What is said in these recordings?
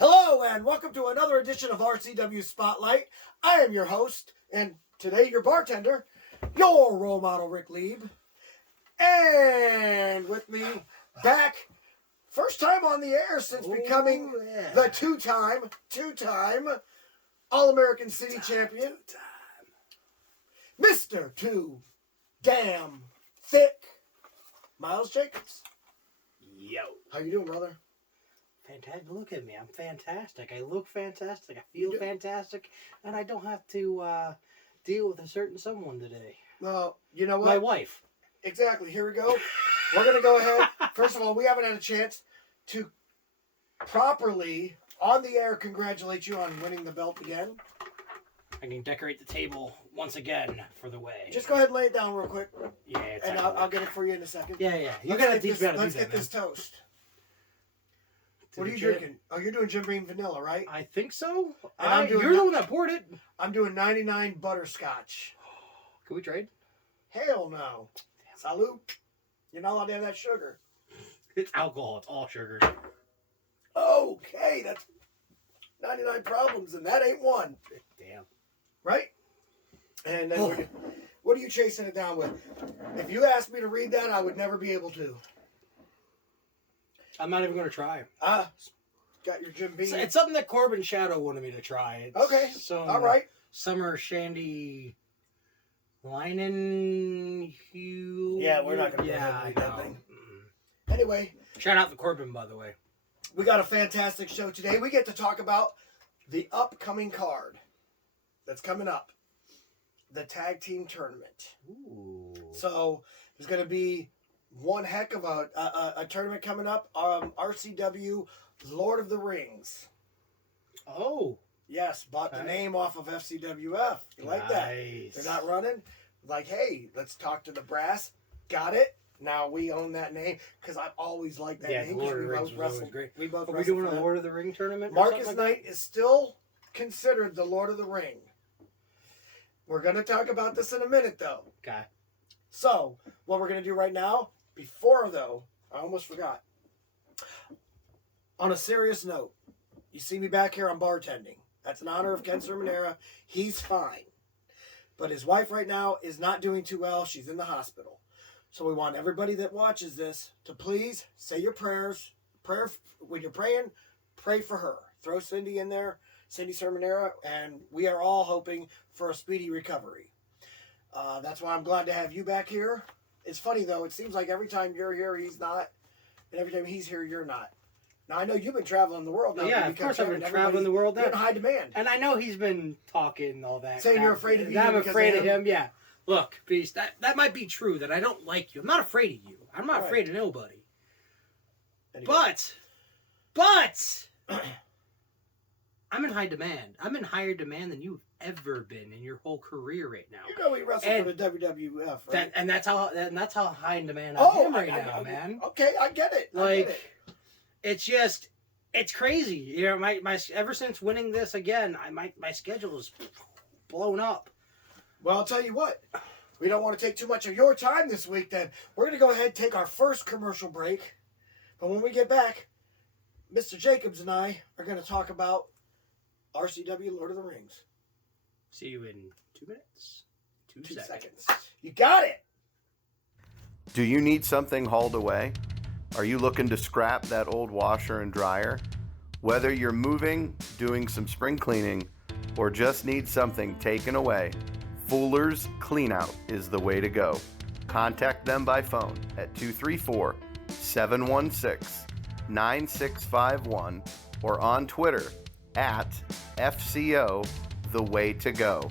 Hello and welcome to another edition of RCW Spotlight. I am your host and today your bartender, your role model Rick Lieb. And with me back, first time on the air since becoming the two-time All-American City Champion, Mr. Damn Thick, Miles Jacobs. Yo. How you doing, brother? Fantastic. Look at me. I'm fantastic. I look fantastic. I feel fantastic. And I don't have to deal with a certain someone today. Well, you know what? My wife. Exactly. Here we go. We're going to go ahead. First of all, we haven't had a chance to properly, on the air, congratulate you on winning the belt again. I can decorate the table once again for the way. Just go ahead and lay it down real quick. Yeah, it's and I'll get it for you in a second. Yeah. You gotta teach me how to do that. Let's get this toast. What are you drinking? Oh, you're doing Jim Beam Vanilla, right? I think so. You're the one that poured it. I'm doing 99 Butterscotch. Can we trade? Hell no. Salute. You're not allowed to have that sugar. It's alcohol. It's all sugar. Okay, that's 99 problems, and that ain't one. Damn. Right? And then what are you chasing it down with? If you asked me to read that, I would never be able to. I'm not even going to try. Got your Jim Beam. It's something that Corbin Shadow wanted me to try. It's okay. All right. Summer Shandy Linen Hue. Yeah, we're not going to read that thing. Anyway. Shout out to Corbin, by the way. We got a fantastic show today. We get to talk about the upcoming card that's coming up. The tag team tournament. Ooh. So there's going to be one heck of a tournament coming up. RCW Lord of the Rings. Oh. Yes, bought the name off of FCWF. You like that? They're not running. Like, hey, let's talk to the brass. Got it. Now we own that name because I've always liked that name. Yeah, Lord of the Rings was always great. We both Are we doing a Lord of the Ring tournament? Marcus Knight is still considered the Lord of the Ring. We're going to talk about this in a minute, though. Okay. So, what we're going to do right now, before, though, I almost forgot. On a serious note, you see me back here, I'm bartending. That's in honor of Ken Sermonera. He's fine. But his wife right now is not doing too well. She's in the hospital. So we want everybody that watches this to please say your prayers. When you're praying, pray for her. Throw Cindy in there, Cindy Sermonera, and we are all hoping for a speedy recovery. That's why I'm glad to have you back here. It's funny, though. It seems like every time you're here, he's not. And every time he's here, you're not. Now, I know you've been traveling the world now. Yeah, of course I've been traveling the world now. You're in high demand. And I know he's been talking and all that. Saying you're afraid of him. I'm afraid of him, yeah. Look, Beast, that might be true, that I don't like you. I'm not afraid of you. I'm not afraid of nobody. Anyway. But, I'm in high demand. I'm in higher demand than you've ever been in your whole career right now. You know he wrestled for the WWF, right? And that's how high in demand I am right now, man. Okay, I get it. It's just, it's crazy. You know, my ever since winning this again, my schedule is blown up. Well, I'll tell you what. We don't want to take too much of your time this week, then. We're going to go ahead and take our first commercial break. But when we get back, Mr. Jacobs and I are going to talk about RCW Lord of the Rings. See you in 2 minutes. 2 seconds. You got it! Do you need something hauled away? Are you looking to scrap that old washer and dryer? Whether you're moving, doing some spring cleaning, or just need something taken away, Fuller's Cleanout is the way to go. Contact them by phone at 234-716-9651 or on Twitter at FCO the way to go.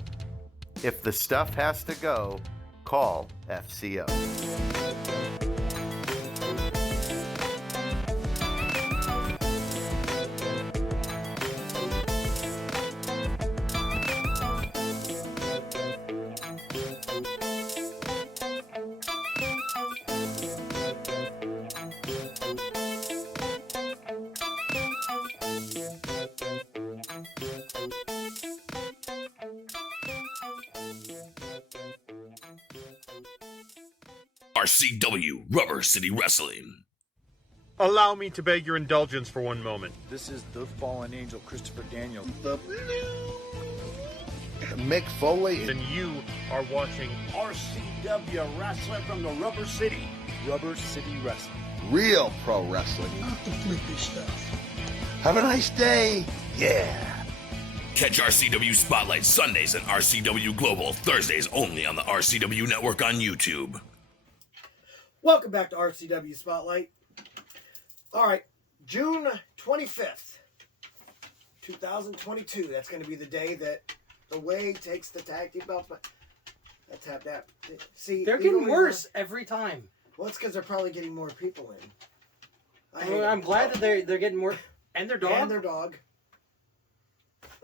If the stuff has to go, call FCO. RCW Rubber City Wrestling. Allow me to beg your indulgence for one moment. This is the fallen angel, Christopher Daniels. Mick Foley. And you are watching RCW Wrestling from the Rubber City. Rubber City Wrestling. Real pro wrestling. Not the flippy stuff. Have a nice day. Yeah. Catch RCW Spotlight Sundays and RCW Global Thursdays only on the RCW Network on YouTube. Welcome back to RCW Spotlight. All right, June 25th, 2022. That's going to be the day that the Way takes the tag team belts. But let's have that. See, They're getting worse every time. Well, it's because they're probably getting more people in. I'm glad that they're getting more. And their dog? And their dog.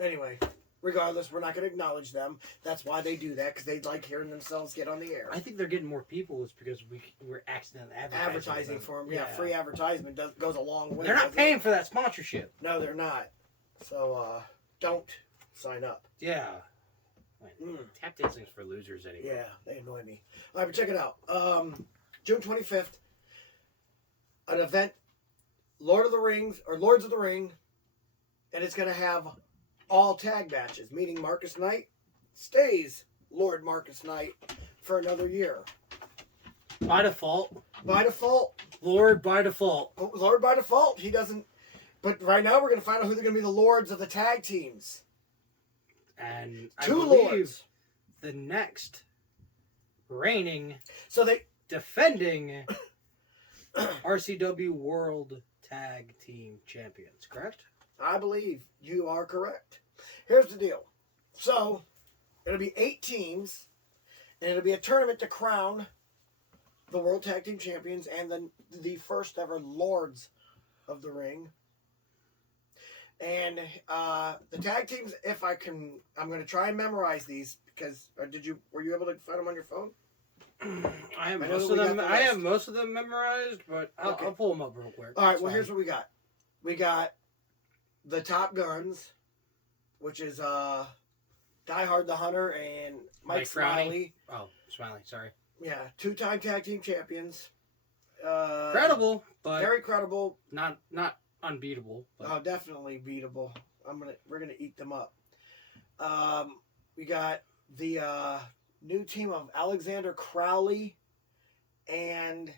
Anyway, regardless, we're not going to acknowledge them. That's why they do that, because they like hearing themselves get on the air. I think they're getting more people is because we're accidentally Advertising for them. Yeah, free advertisement goes a long way. They're not paying for that sponsorship. No, they're not. So, don't sign up. Yeah. Tap dancing's for losers anyway. Yeah, they annoy me. All right, but check it out. June 25th, an event, Lords of the Ring, and it's going to have all tag matches, meaning Marcus Knight stays Lord Marcus Knight for another year. By default. By default. Lord by default. Lord by default. He doesn't. But right now we're going to find out who they're going to be the lords of the tag teams. And Two I believe lords. The next reigning, defending RCW World Tag Team Champions, correct? I believe you are correct. Here's the deal. So, it'll be 8 teams, and it'll be a tournament to crown the World Tag Team Champions and the first ever Lords of the Ring. And the tag teams, I'm going to try and memorize these because were you able to find them on your phone? I have most of them memorized, but I'll pull them up real quick. All right. Here's what we got. We got the Top Guns, which is Die Hard the Hunter and Mike Smiley. Oh, Smiley. Sorry. Yeah, 2-time tag team champions. Credible, but very credible. Not unbeatable. But. Oh, definitely beatable. We're gonna eat them up. We got the new team of Alexander Crowley and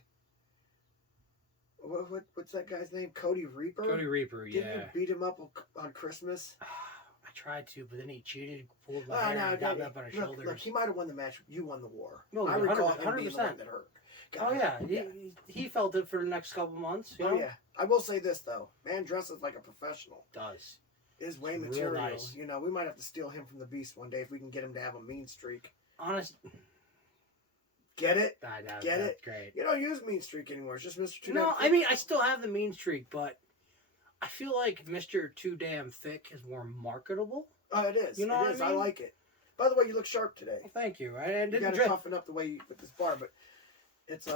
what's that guy's name? Cody Reaper. Cody Reaper, yeah. Didn't you beat him up on Christmas? I tried to, but then he cheated, pulled my hair, and got me up on his shoulders. Look, he might have won the match. You won the war. No, I recall him 100%. being the one that hurt. Oh yeah, he felt it for the next couple months. You know? Oh yeah. I will say this though, man dresses like a professional. Does. Is way Real material. nice. You know, we might have to steal him from the Beast one day if we can get him to have a mean streak. Honest. Get it? Get it? Great. You don't use mean streak anymore. It's just Mr. Too No, Damn Thick. I mean I still have the mean streak, but I feel like Mr. Too Damn Thick is more marketable. Oh, it is. You know what it is. I mean? I like it. By the way, you look sharp today. Well, thank you. I You didn't got to dress. toughen up the way you with this bar, but it's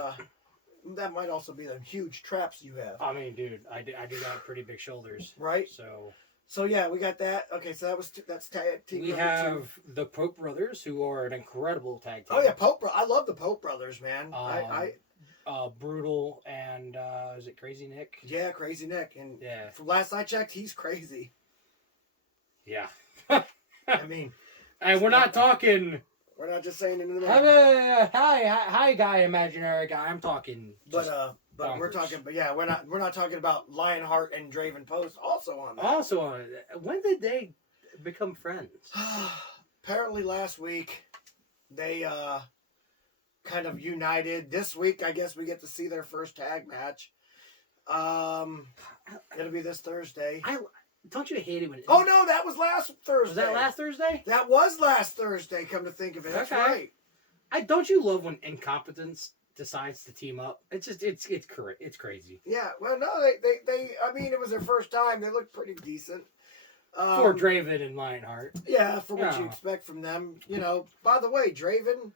that might also be the huge traps you have. I mean, dude, I do got pretty big shoulders, right? So yeah, we got that. Okay, so that's tag team. We have the Pope Brothers, who are an incredible tag team. Oh yeah, I love the Pope Brothers, man. Brutal and is it Crazy Nick? Yeah, Crazy Nick, and yeah. From last I checked, he's crazy. Yeah. I mean, and we're not talking. We're not just saying it in the Hi, guy, imaginary guy. I'm talking. But we're talking. But yeah, we're not talking about Lionheart and Draven Post also on that. Also on it. When did they become friends? Apparently last week they kind of united. This week I guess we get to see their first tag match. It'll be this Thursday. Don't you hate it when? Oh no, that was last Thursday. Was that last Thursday? That was last Thursday. Come to think of it, that's right. Don't you love when incompetence decides to team up? It's just it's crazy. Yeah. Well, no, they. I mean, it was their first time. They looked pretty decent. For Draven and Lionheart. Yeah, for what you expect from them. You know. By the way, Draven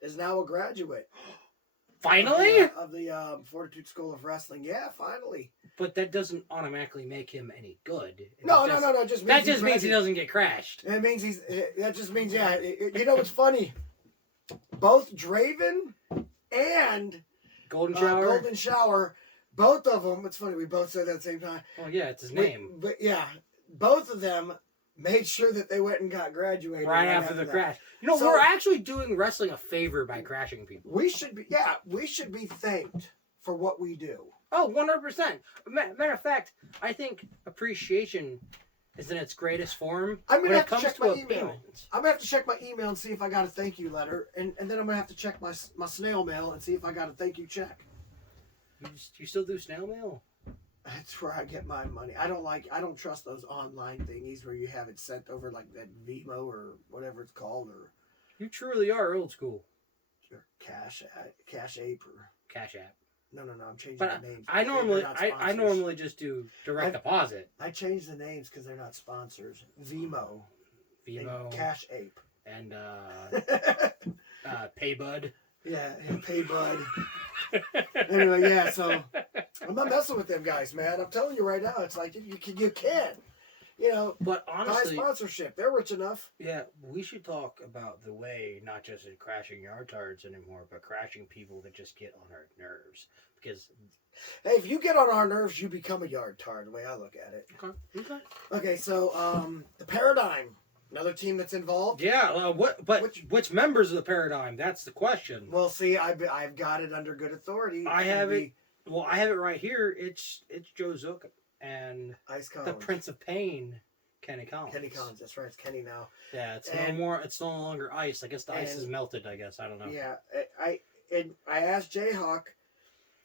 is now a graduate. Finally? Of the Fortitude School of Wrestling. Yeah, finally. But that doesn't automatically make him any good. No. That just means he doesn't get crashed. That means that just means, yeah. You know what's funny? Both Draven and Golden Shower, both of them, it's funny, we both said that at the same time. Well, yeah, it's his name. But yeah, both of them made sure that they went and got graduated right after the crash. You know, we're actually doing wrestling a favor by crashing people. We should be thanked for what we do. Oh, 100%. Matter of fact, I think appreciation is in its greatest form I'm gonna when have it comes to check to my a email. payment. I'm gonna have to check my email and see if I got a thank you letter, and then I'm gonna have to check my snail mail and see if I got a thank you check. You still do snail mail? That's where I get my money. I don't trust those online thingies where you have it sent over like that Vimo or whatever it's called, or You truly are old school. Cash Ape or Cash App. No, I'm changing But the names. I normally just do direct deposit. I changed the names because they're not sponsors. Vimo, and Cash Ape, and Paybud. Yeah, and Paybud. Anyway, yeah. So I'm not messing with them guys, man. I'm telling you right now, it's like you can. You know, but honestly, buy sponsorship. They're rich enough. Yeah, we should talk about the way, not just in crashing yardards anymore, but crashing people that just get on our nerves. Because, hey, if you get on our nerves, you become a yard tard, the way I look at it. Okay, so the Paradigm, another team that's involved. Yeah, which members of the Paradigm? That's the question. Well, see, I've got it under good authority. I have it right here. It's Joe Zook and Ice Collins. The Prince of Pain, Kenny Collins. Kenny Collins, that's right. It's Kenny now. Yeah, it's no longer ice. I guess the ice is melted. I guess I don't know. Yeah, I asked Jayhawk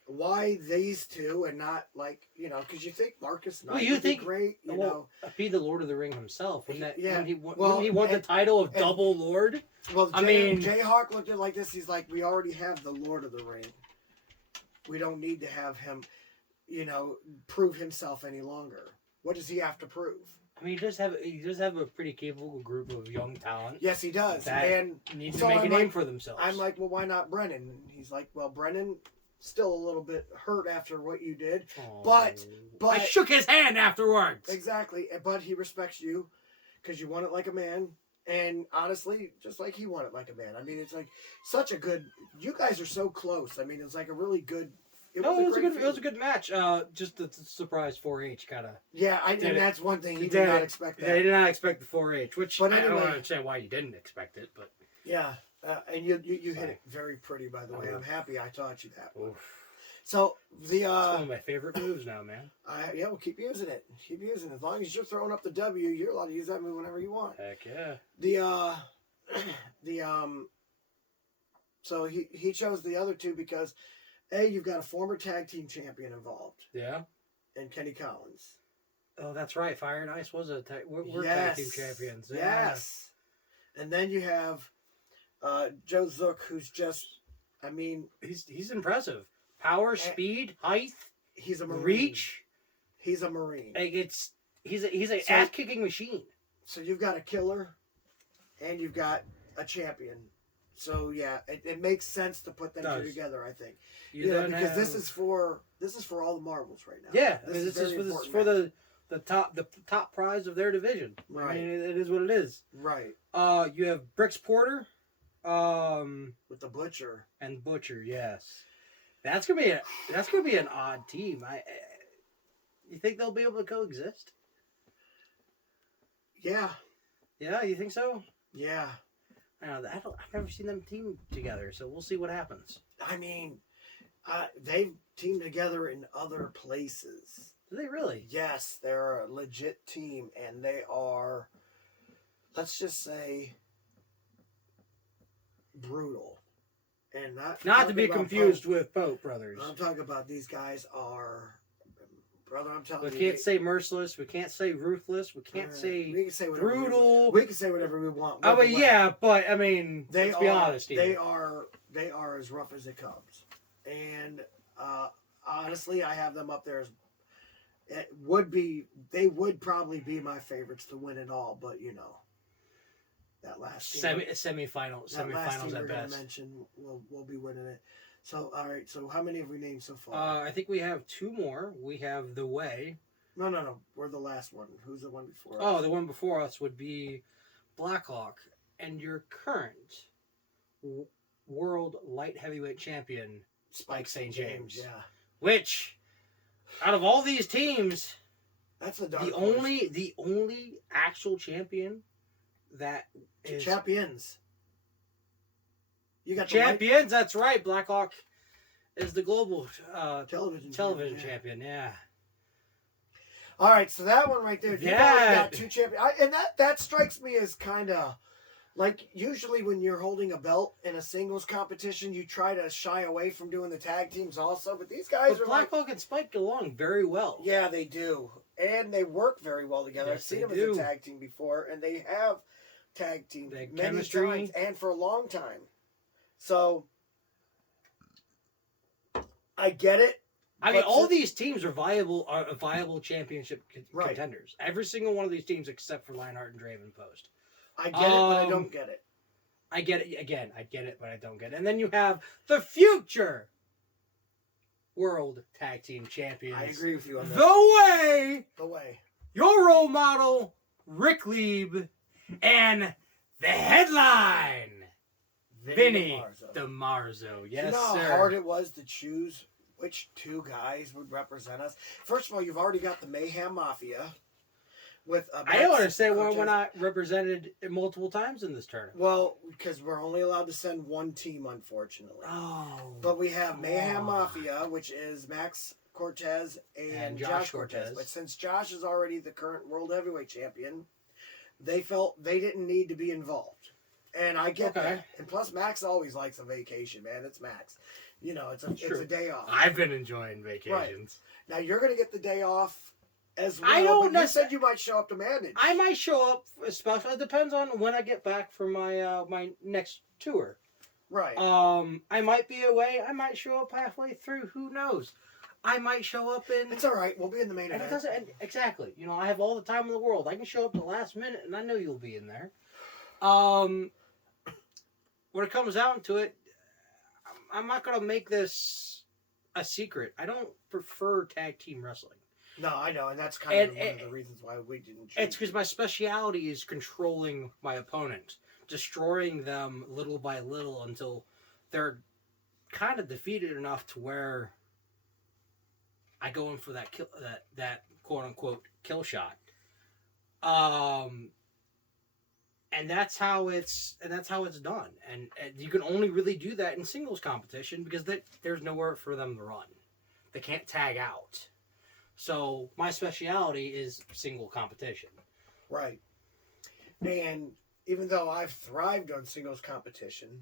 why these two and not because you think Marcus Knight would be great. You know, be the Lord of the Ring himself. When he won and the title of Double Lord. Well, Jayhawk looked at it like this. He's like, we already have the Lord of the Ring. We don't need to have him, prove himself any longer. What does he have to prove? I mean, he does have a pretty capable group of young talent. Yes, he does. That and needs to make a name for themselves. I'm like, well, why not Brennan? And he's like, well, Brennan still a little bit hurt after what you did, but I shook his hand afterwards. Exactly, but he respects you because you won it like a man. And honestly, just like he won it like a man. I mean, it's like such a good. You guys are so close. I mean, it's like a really good. It was a good match. Just the surprise 4H kind of. Yeah, and that's one thing he did not expect. That. They did not expect the 4H, which but I anyway, don't understand why you didn't expect it, but. Yeah, and you hit it very pretty, by the way. I'm happy I taught you that. So it's one of my favorite moves now, man. Yeah, we'll keep using it. Keep using it. As long as you're throwing up the W, you're allowed to use that move whenever you want. Heck yeah. So he chose the other two because you've got a former tag team champion involved. Yeah. And Kenny Collins. Oh, that's right. Fire and Ice was we're tag team champions. Yeah. Yes. And then you have Joe Zook, who's just, I mean, he's impressive. Power, speed, height. He's a Marine. Reach. He's a Marine. He's an ass kicking machine. So you've got a killer, and you've got a champion. So yeah, it makes sense to put them two together. I think. Because this is for all the marbles right now. Yeah, this is for the top prize of their division. Right. I mean, it is what it is. Right. You have Brix Porter. With the Butcher. And Butcher, yes. That's gonna be an odd team. You think they'll be able to coexist? Yeah. Yeah, you think so? Yeah. I've never seen them team together, so we'll see what happens. I mean, they've teamed together in other places. Do they really? Yes, they're a legit team, and they are, let's just say, brutal. And not to be confused with Pope Brothers. I'm talking about these guys are brother, I'm telling We you. can't say merciless. We can't say ruthless. We can't say we can say whatever brutal. We can say whatever we want. Oh, but yeah, but I mean, let's be honest. They are as rough as it comes, and honestly, I have them up there as they would probably be my favorites to win it all, but you know, that last team, semifinals at best. Mention will be winning it. So all right, so how many have we named so far? I think we have 2 more. We have The Way. No, we're the last one. Who's the one before us? Oh, the one before us would be Blackhawk, and your current world light heavyweight champion, Spike St. James. Yeah. Which, out of all these teams, that's the only actual champion that is champions. You got champions. That's right. Blackhawk is the global television champion. Yeah. All right, so that one right there. You've already got 2 champions, and that strikes me as kind of like usually when you're holding a belt in a singles competition, you try to shy away from doing the tag teams also. But these guys Blackhawk and Spike get along very well. Yeah, they do, and they work very well together. Yes, I've seen them as a tag team before, and they have tag team many times and for a long time. So I get it. I mean, all these teams are viable championship contenders. Every single one of these teams, except for Lionheart and Draven Post. I get it, but I don't get it. I get it again. I get it, but I don't get it. And then you have the future World Tag Team Champions. I agree with you on that. The way. Your Your role model, Rick Lieb, and the headline, Vinny DiMarzo. Yes, you know sir. how hard it was to choose which 2 guys would represent us? First of all, you've already got the Mayhem Mafia. I don't understand why we're not represented multiple times in this tournament. Well, because we're only allowed to send 1 team, unfortunately. Oh. But we have Mayhem Mafia, which is Max Cortez and Josh Cortez. But since Josh is already the current World Heavyweight Champion, they felt they didn't need to be involved. And I get that. And plus, Max always likes a vacation, man. It's Max. You know, it's a day off. I've been enjoying vacations. Right. Now, you're going to get the day off as well, but you said you might show up to manage. I might show up, especially. It depends on when I get back from my my next tour. Right. I might be away. I might show up halfway through. Who knows? I might show up in... It's all right. We'll be in the main event. Exactly. You know, I have all the time in the world. I can show up at the last minute, and I know you'll be in there. When it comes down to it, I'm not going to make this a secret. I don't prefer tag team wrestling. No, I know, and that's kind of one of the reasons why we didn't choose. It's because my speciality is controlling my opponent, destroying them little by little until they're kind of defeated enough to where I go in for that that quote unquote kill shot. And that's how it's done. And you can only really do that in singles competition because there's nowhere for them to run. They can't tag out. So my speciality is single competition. Right. And even though I've thrived on singles competition,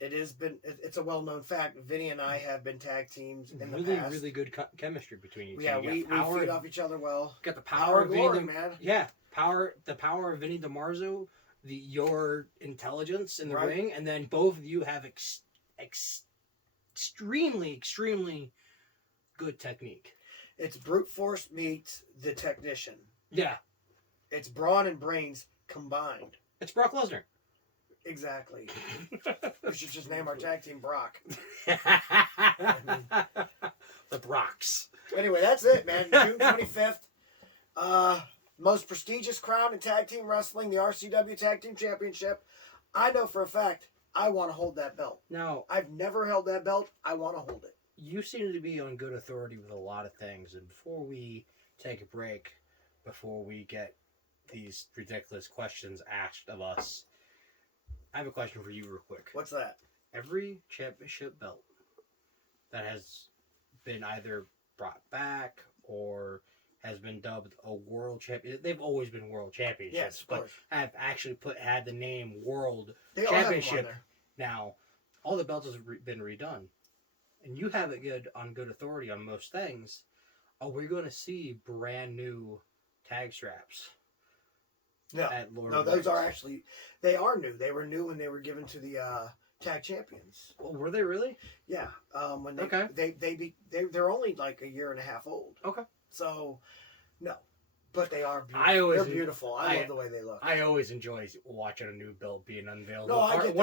it's a well-known fact. Vinny and I have been tag teams in the past. Really good chemistry between you two. Yeah, we feed off each other well. Got the power of Vinny, man. Yeah, the power of Vinny DiMarzo, your intelligence in the ring, and then both of you have extremely good technique. It's brute force meets the technician. Yeah. It's brawn and brains combined. It's Brock Lesnar. Exactly. We should just name our tag team Brock. The Brocks. Anyway, that's it, man. June 25th. Most prestigious crown in tag team wrestling, the RCW Tag Team Championship. I know for a fact I want to hold that belt. No. I've never held that belt. I want to hold it. You seem to be on good authority with a lot of things. And before we take a break, before we get these ridiculous questions asked of us, I have a question for you real quick. What's that? Every championship belt that has been either brought back or has been dubbed a world champion. They've always been world championships, yes, but have actually had the name world they championship. Now, all the belts have been redone. And you have it on good authority on most things. Oh, we're going to see brand new tag straps. No, At Lord no, those Rex. are actually, they are new. They were new when they were given to the tag champions. Oh, were they really? Yeah. When they, Okay. they're only like a year and a half old. Okay. So, no. But they are beautiful. They're beautiful. I love the way they look. I always enjoy watching a new belt being unveiled. No, I get that.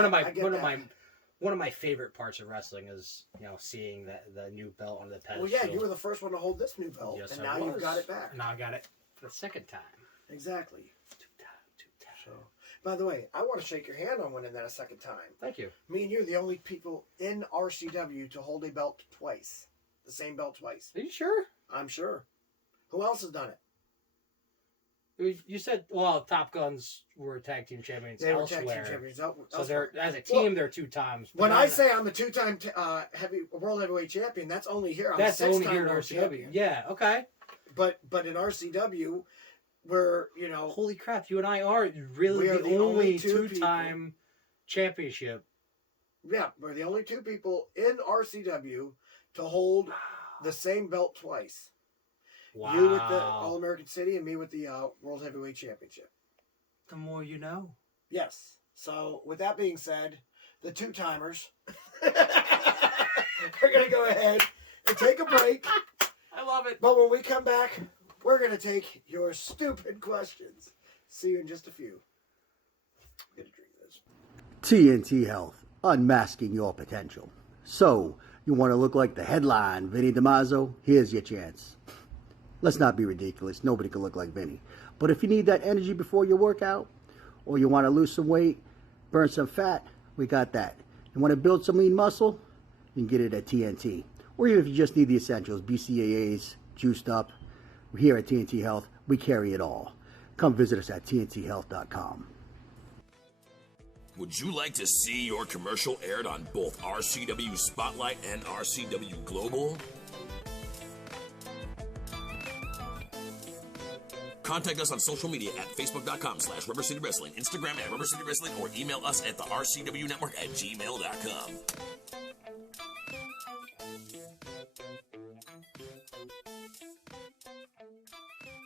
One of my favorite parts of wrestling is, seeing the new belt on the pedestal. Well, yeah, you were the first one to hold this new belt, Yes, and I now you've was. got it back. Now I got it for the second time. Exactly. Two-time. So, by the way, I want to shake your hand on winning that a second time. Thank you. Me and you're the only people in RCW to hold a belt twice. The same belt twice. Are you sure? I'm sure. Who else has done it? You said, well, Top Guns were tag team champions They were elsewhere. tag team champions. So they're, as a team, they're 2 times. When I say I'm the 2-time world heavyweight champion, that's only here. I'm that's the 6-time only here in world RCW. champion. Yeah, okay. But in RCW, we're, Holy crap, you and I are really the only 2-time championship. Yeah, we're the only 2 people in RCW to hold the same belt twice. Wow. You with the All-American City and me with the World Heavyweight Championship. The more you know. Yes. So, with that being said, the 2-timers are going to go ahead and take a break. I love it. But when we come back, we're going to take your stupid questions. See you in just a few. I'm going to drink this. TNT Health, unmasking your potential. So, you want to look like the headline Vinny DiMaggio? Here's your chance. Let's not be ridiculous. Nobody can look like Vinny. But if you need that energy before your workout, or you want to lose some weight, burn some fat, we got that. You want to build some lean muscle? You can get it at TNT. Or even if you just need the essentials, BCAAs, juiced up. Here at TNT Health, we carry it all. Come visit us at tnthealth.com. Would you like to see your commercial aired on both RCW Spotlight and RCW Global? Contact us on social media at facebook.com/Rubber City Wrestling, Instagram at Rubber City Wrestling, or email us at the RCW Network at gmail.com.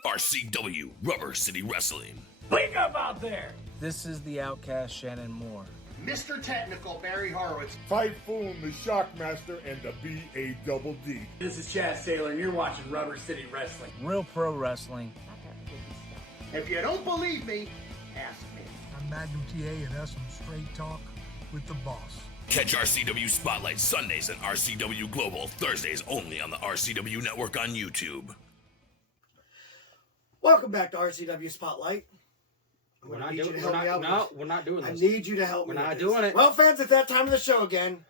RCW Rubber City Wrestling. Wake up out there! This is the Outcast Shannon Moore. Mr. Technical Barry Horowitz. Typhoon, the Shockmaster, and the B.A.D.D. This is Chad Saylor, and you're watching Rubber City Wrestling. Real pro wrestling. If you don't believe me, ask me. I'm Magnum TA, and that's some straight talk with the boss. Catch RCW Spotlight Sundays and RCW Global Thursdays only on the RCW Network on YouTube. Welcome back to RCW Spotlight. We're not doing this. I need you to help me. We're not doing it. Well, fans, it's that time of the show again.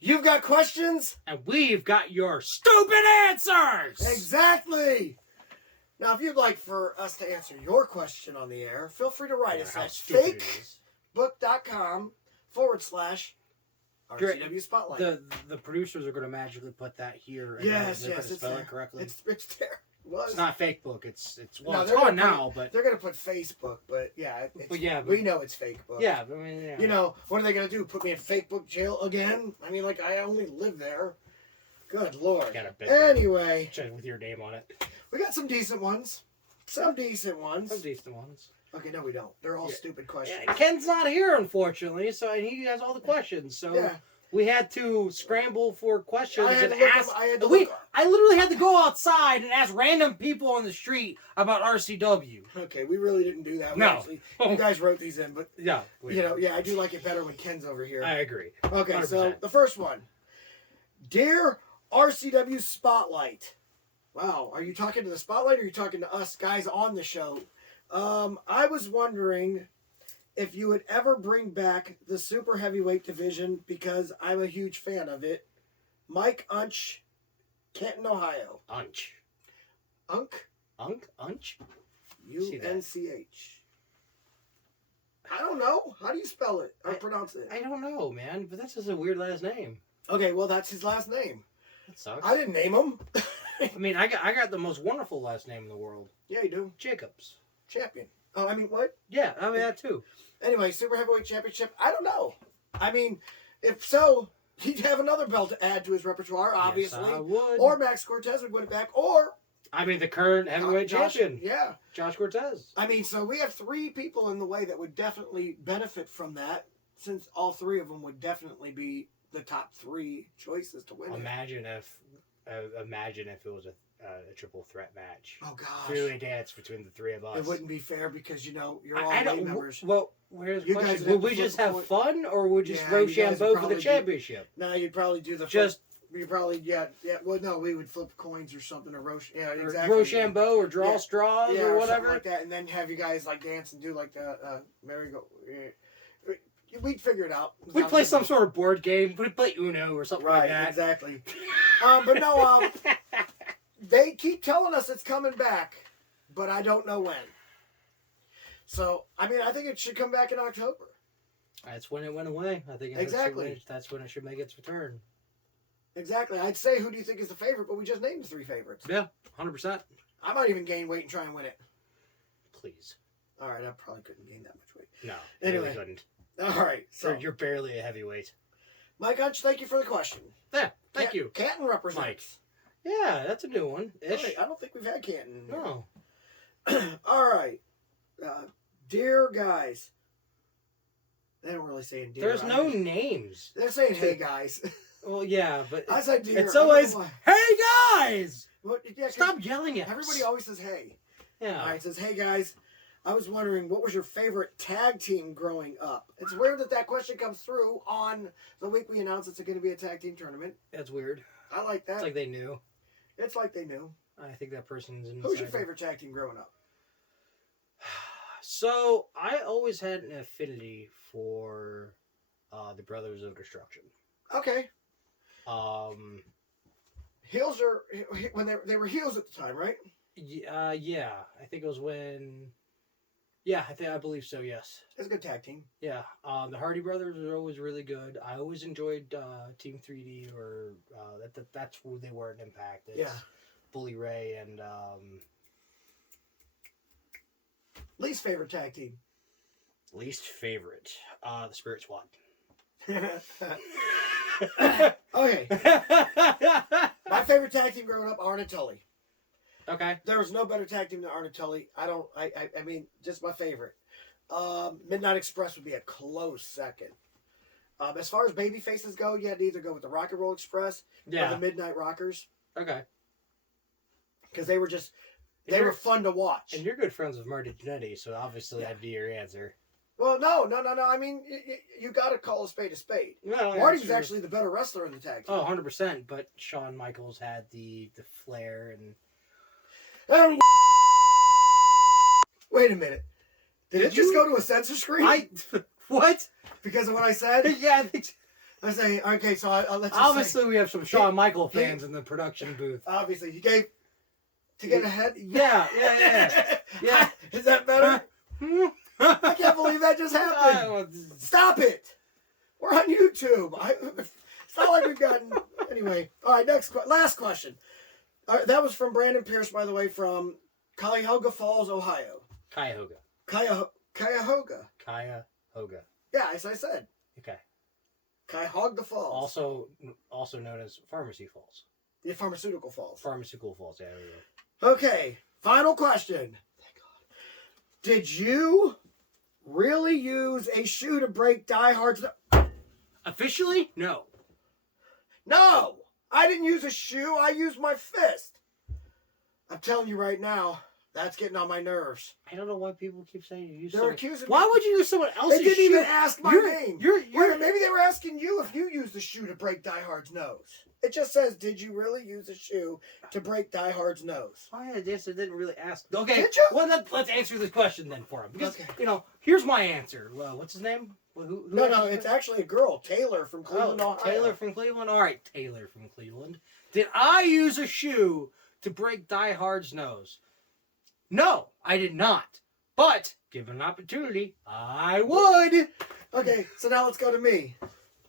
You've got questions? And we've got your stupid answers! Exactly! Now, if you'd like for us to answer your question on the air, feel free to write us at fakebook.com/RCW Spotlight. The producers are going to magically put that here. And yes, they're going to spell there. it correctly. It's there. It's not fake book. It's gone now, but they're gonna put Facebook. But yeah, we know it's fake book. Yeah, I mean, yeah. You know, what are they gonna do? Put me in fake book jail again? I mean, like I only live there. Good Lord. Anyway, with your name on it. We got some decent ones. Some decent ones. Okay, no, we don't. They're all stupid questions. Yeah, Ken's not here, unfortunately, so he has all the questions. So we had to scramble for questions and ask. I literally had to go outside and ask random people on the street about RCW. Okay, we really didn't do that. You guys wrote these in, but I do like it better when Ken's over here. I agree. Okay, 100%. So the first one, dear RCW Spotlight. Wow, are you talking to the Spotlight or are you talking to us guys on the show? I was wondering if you would ever bring back the super heavyweight division because I'm a huge fan of it. Mike Unch, Canton, Ohio. Unch. Unch? U-N-C-H. I don't know. How do you spell it or pronounce it? I don't know, man, but that's just a weird last name. Okay, well, that's his last name. That sucks. I didn't name him. I mean, I got the most wonderful last name in the world. Yeah, you do. Jacobs. Champion. Oh, I mean, what? Yeah, I mean, that too. Anyway, Super Heavyweight Championship, I don't know. I mean, if so, he'd have another belt to add to his repertoire, obviously. Yes, I would. Or Max Cortez would win it back, or I mean, the current heavyweight champion. Yeah. Josh Cortez. I mean, so we have 3 people in the way that would definitely benefit from that, since all 3 of them would definitely be the top 3 choices to win. Imagine if it was a triple threat match. Oh gosh. Three-way dance between the 3 of us. It wouldn't be fair because you're all I lay don't. members. Well, where's the You guys question? would Would we flip just a have coin. fun, or would just Yeah, you guys would Rochambeau for probably the do- championship? No, you'd probably do the Just you probably yeah. Well, no, we would flip coins or something or or exactly. Rochambeau or draw straws or something whatever. like that, and then have you guys like dance and do like the merry-go. We'd figure it out. We'd play some sort of board game. We'd play Uno or something like Right, that. exactly. But no, they keep telling us it's coming back, but I don't know when. So, I mean, I think it should come back in October. That's when it went away. I think Exactly. that's when it should make its return. Exactly. I'd say who do you think is the favorite, but we just named the 3 favorites. Yeah, 100%. I might even gain weight and try and win it. Please. All right, I probably couldn't gain that much weight. No, Anyway. you couldn't. All right, so You're barely a heavyweight. Mike Hunch, thank you for the question. Yeah, thank you. Canton represents. Yeah, that's a new one. All right, I don't think we've had Canton. No. All right. Dear guys. They don't really say dear. There's no names. They're saying hey guys. Well, yeah, but I said dear. it's I don't always, know why. hey guys! Well, yeah, Stop yelling at us. everybody always says hey. Yeah. All right, it says, hey guys, I was wondering, what was your favorite tag team growing up? It's weird that question comes through on the week we announce it's going to be a tag team tournament. That's weird. I like that. It's like they knew. It's like they knew. I think that person's in. Who's your favorite tag team growing up? So, I always had an affinity for the Brothers of Destruction. Okay. Heels are when they were heels at the time, right? Yeah. I think it was when. Yeah, I believe so. Yes. It's a good tag team. Yeah. The Hardy Brothers were always really good. I always enjoyed Team 3D, or that's who they were in Impact. It's Bully Ray and least favorite tag team. Least favorite, the Spirit Squad. Okay. My favorite tag team growing up, Arn and Tully. Okay. There was no better tag team than Arn and Tully. I mean, just my favorite. Midnight Express would be a close second. As far as baby faces go, you had to either go with the Rock and Roll Express or the Midnight Rockers. Okay. Because they were just, they were fun to watch. And you're good friends with Marty Jannetty, so obviously that'd be your answer. Well, no. I mean, you got to call a spade a spade. No, Marty's actually the better wrestler in the tag team. Oh, 100%. But Shawn Michaels had the flair and... Wait a minute. Did it just go to a censor screen? What? Because of what I said? Yeah, I think... I say, okay, so I'll let you obviously, say, we have some Shawn Michaels fans in the production booth. Obviously, he gave... To get ahead? Yeah. Is that better? I can't believe that just happened. Stop it. We're on YouTube. It's not like we've gotten... Anyway. All right, last question. That was from Brandon Pierce, by the way, from Cuyahoga Falls, Ohio. Cuyahoga. Cuyahoga. Cuyahoga. Yeah, as I said. Okay. Cuyahoga Falls. Also known as Pharmacy Falls. Yeah, Pharmaceutical Falls. Pharmaceutical Falls, yeah, there we go. Okay, final question. Thank God. Did you really use a shoe to break Die Hard's... Officially? No. No! I didn't use a shoe. I used my fist. I'm telling you right now, that's getting on my nerves. I don't know why people keep saying you use They're accusing me. Why would you use someone else's shoe? They didn't even ask my name. You're maybe they were asking you if you used the shoe to break Die Hard's nose. It just says, did you really use a shoe to break Die Hard's nose? Oh, yeah, it didn't really ask. Okay, did you? Well, let's answer this question then for him. Because, here's my answer. Well, what's his name? Who No, it's actually a girl, Taylor from Cleveland, Ohio. Taylor from Cleveland? All right, Taylor from Cleveland. Did I use a shoe to break Die Hard's nose? No, I did not. But, given an opportunity, I would. Okay, so now let's go to me.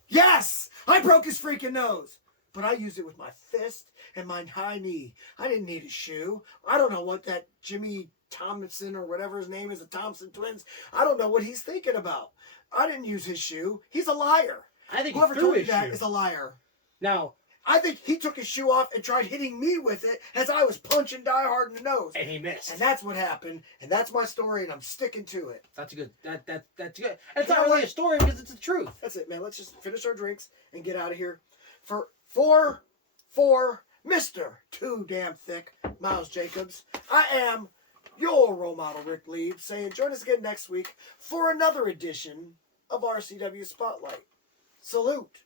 Yes! I broke his freaking nose. But I used it with my fist and my high knee. I didn't need a shoe. I don't know what that Jimmy Thompson or whatever his name is, the Thompson twins. I don't know what he's thinking about. I didn't use his shoe. He's a liar. I think whoever he threw told you his that shoe. is a liar. Now, I think he took his shoe off and tried hitting me with it as I was punching Die Hard in the nose. And he missed. And that's what happened. And that's my story, and I'm sticking to it. That's good. That's good. And it's not really a story because it's the truth. That's it, man. Let's just finish our drinks and get out of here. For Mr. Too Damn Thick, Miles Jacobs, I am your role model, Rick Leeds, saying join us again next week for another edition of RCW Spotlight. Salute.